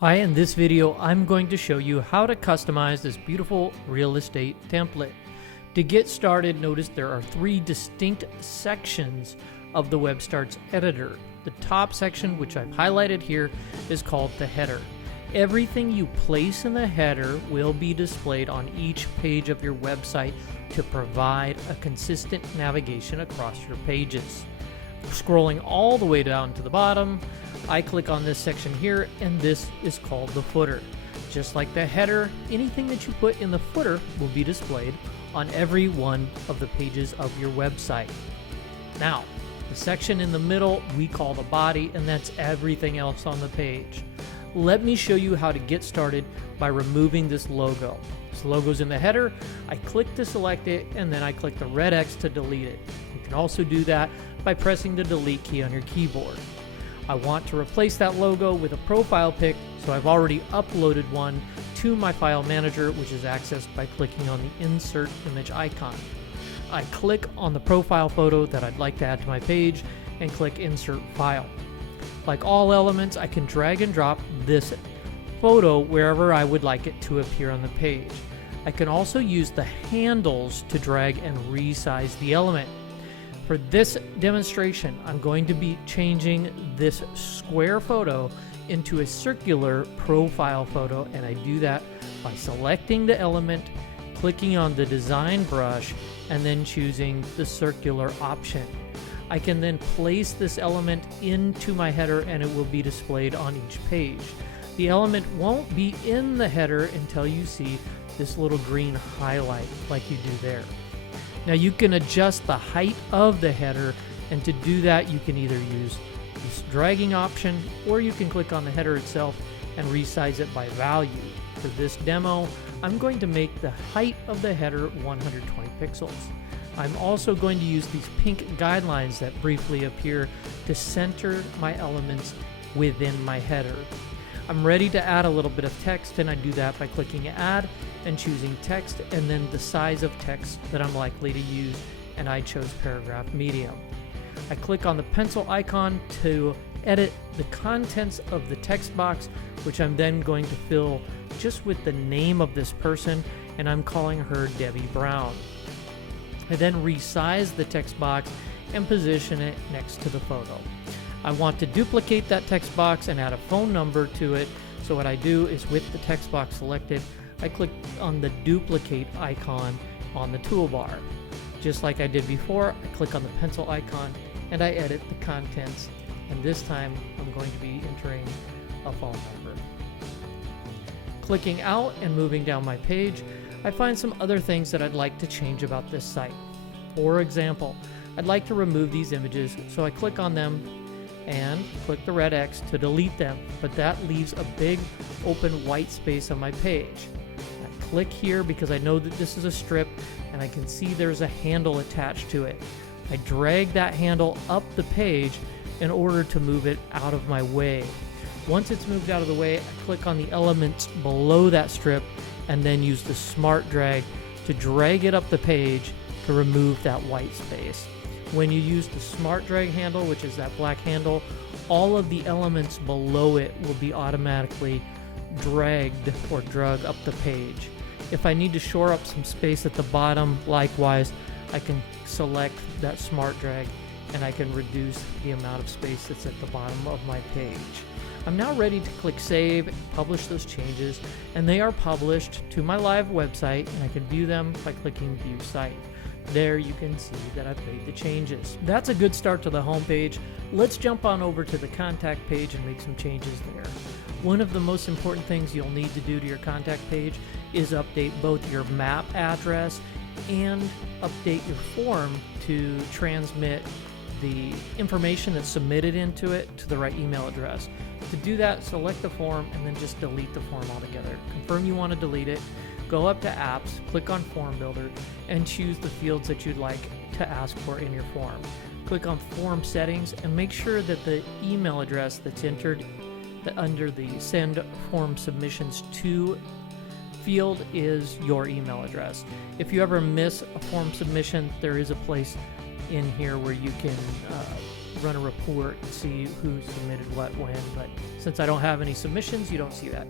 Hi, in this video, I'm going to show you how to customize this beautiful real estate template. To get started, notice there are three distinct sections of the WebStarts editor. The top section, which I've highlighted here, is called the header. Everything you place in the header will be displayed on each page of your website to provide a consistent navigation across your pages. Scrolling all the way down to the bottom, I click on this section here, and this is called the footer. Just like the header, anything that you put in the footer will be displayed on every one of the pages of your website. Now, the section in the middle we call the body, and that's everything else on the page. Let me show you how to get started by removing this logo. This logo's in the header. I click to select it, and then I click the red X to delete it. You can also do that by pressing the delete key on your keyboard. I want to replace that logo with a profile pic, so I've already uploaded one to my file manager, which is accessed by clicking on the insert image icon. I click on the profile photo that I'd like to add to my page and click insert file. Like all elements, I can drag and drop this photo wherever I would like it to appear on the page. I can also use the handles to drag and resize the element. For this demonstration, I'm going to be changing this square photo into a circular profile photo, and I do that by selecting the element, clicking on the design brush, and then choosing the circular option. I can then place this element into my header, and it will be displayed on each page. The element won't be in the header until you see this little green highlight like you do there. Now you can adjust the height of the header, and to do that you can either use this dragging option, or you can click on the header itself and resize it by value. For this demo, I'm going to make the height of the header 120 pixels. I'm also going to use these pink guidelines that briefly appear to center my elements within my header. I'm ready to add a little bit of text, and I do that by clicking add and choosing text, and then the size of text that I'm likely to use, and I chose paragraph medium. I click on the pencil icon to edit the contents of the text box, which I'm then going to fill just with the name of this person, and I'm calling her Debbie Brown. I then resize the text box and position it next to the photo. I want to duplicate that text box and add a phone number to it, so what I do is, with the text box selected, I click on the duplicate icon on the toolbar. Just like I did before, I click on the pencil icon and I edit the contents, and this time I'm going to be entering a phone number. Clicking out and moving down my page, I find some other things that I'd like to change about this site. For example, I'd like to remove these images, so I click on them and click the red X to delete them, but that leaves a big open white space on my page. I click here because I know that this is a strip, and I can see there's a handle attached to it. I drag that handle up the page in order to move it out of my way. Once it's moved out of the way, I click on the elements below that strip and then use the smart drag to drag it up the page to remove that white space. When you use the smart drag handle, which is that black handle, all of the elements below it will be automatically dragged or drug up the page. If I need to shore up some space at the bottom, likewise, I can select that smart drag and I can reduce the amount of space that's at the bottom of my page. I'm now ready to click save and publish those changes, and they are published to my live website, and I can view them by clicking view site. There you can see that I've made the changes. That's a good start to the home page. Let's jump on over to the contact page and make some changes there. One of the most important things you'll need to do to your contact page is update both your map address and update your form to transmit the information that's submitted into it to the right email address. To do that, select the form and then just delete the form altogether. Confirm you want to delete it. Go up to Apps, click on Form Builder, and choose the fields that you'd like to ask for in your form. Click on Form Settings and make sure that the email address that's entered under the Send Form Submissions To field is your email address. If you ever miss a form submission, there is a place in here where you can run a report and see who submitted what when, but since I don't have any submissions, you don't see that.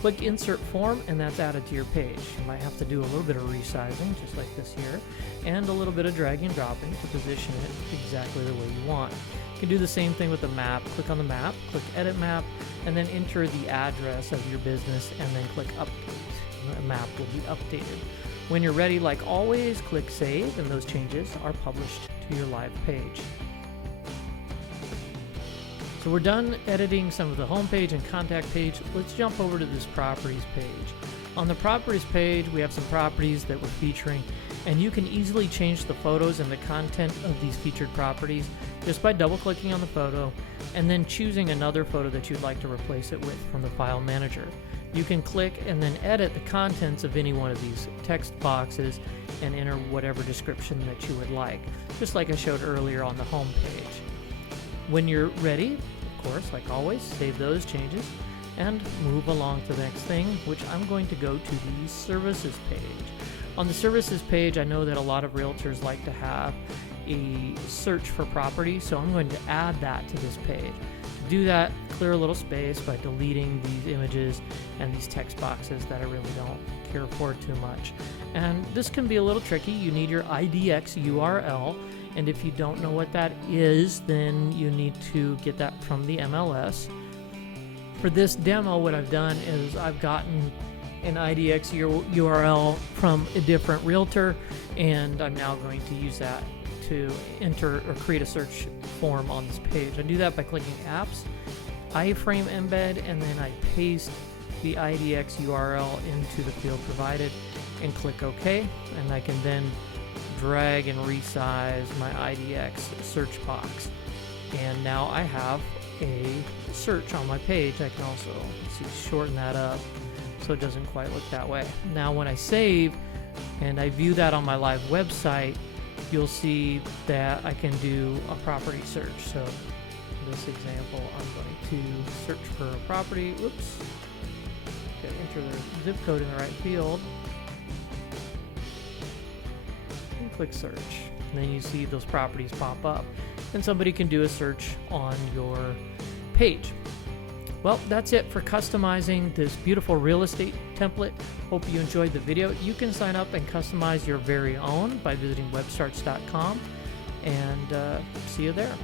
Click Insert Form, and that's added to your page. You might have to do a little bit of resizing, just like this here, and a little bit of dragging and dropping to position it exactly the way you want. You can do the same thing with the map. Click on the map, click Edit Map, and then enter the address of your business, and then click Update. The map will be updated. When you're ready, like always, click Save, and those changes are published to your live page. So we're done editing some of the home page and contact page. Let's jump over to this properties page. On the properties page, we have some properties that we're featuring, and you can easily change the photos and the content of these featured properties just by double-clicking on the photo and then choosing another photo that you'd like to replace it with from the file manager. You can click and then edit the contents of any one of these text boxes and enter whatever description that you would like, just like I showed earlier on the home page. When you're ready, of course, like always, save those changes and move along to the next thing, which I'm going to go to the services page. On the services page, I know that a lot of realtors like to have a search for property, so I'm going to add that to this page. To do that, clear a little space by deleting these images and these text boxes that I really don't care for too much. And this can be a little tricky. You need your IDX URL, and if you don't know what that is, then you need to get that from the MLS. For this demo, what I've done is I've gotten an IDX URL from a different realtor, and I'm now going to use that to enter or create a search form on this page. I do that by clicking Apps, iframe embed, and then I paste the IDX URL into the field provided and click OK, and I can then drag and resize my IDX search box, and now I have a search on my page. I can also, let's see, shorten that up so it doesn't quite look that way. Now when I save and I view that on my live website, you'll see that I can do a property search. So in this example, I'm going to search for a property. Whoops. Okay, enter the zip code in the right field. And click search. And then you see those properties pop up. And somebody can do a search on your page. Well, that's it for customizing this beautiful real estate template. Hope you enjoyed the video. You can sign up and customize your very own by visiting webstarts.com, and see you there.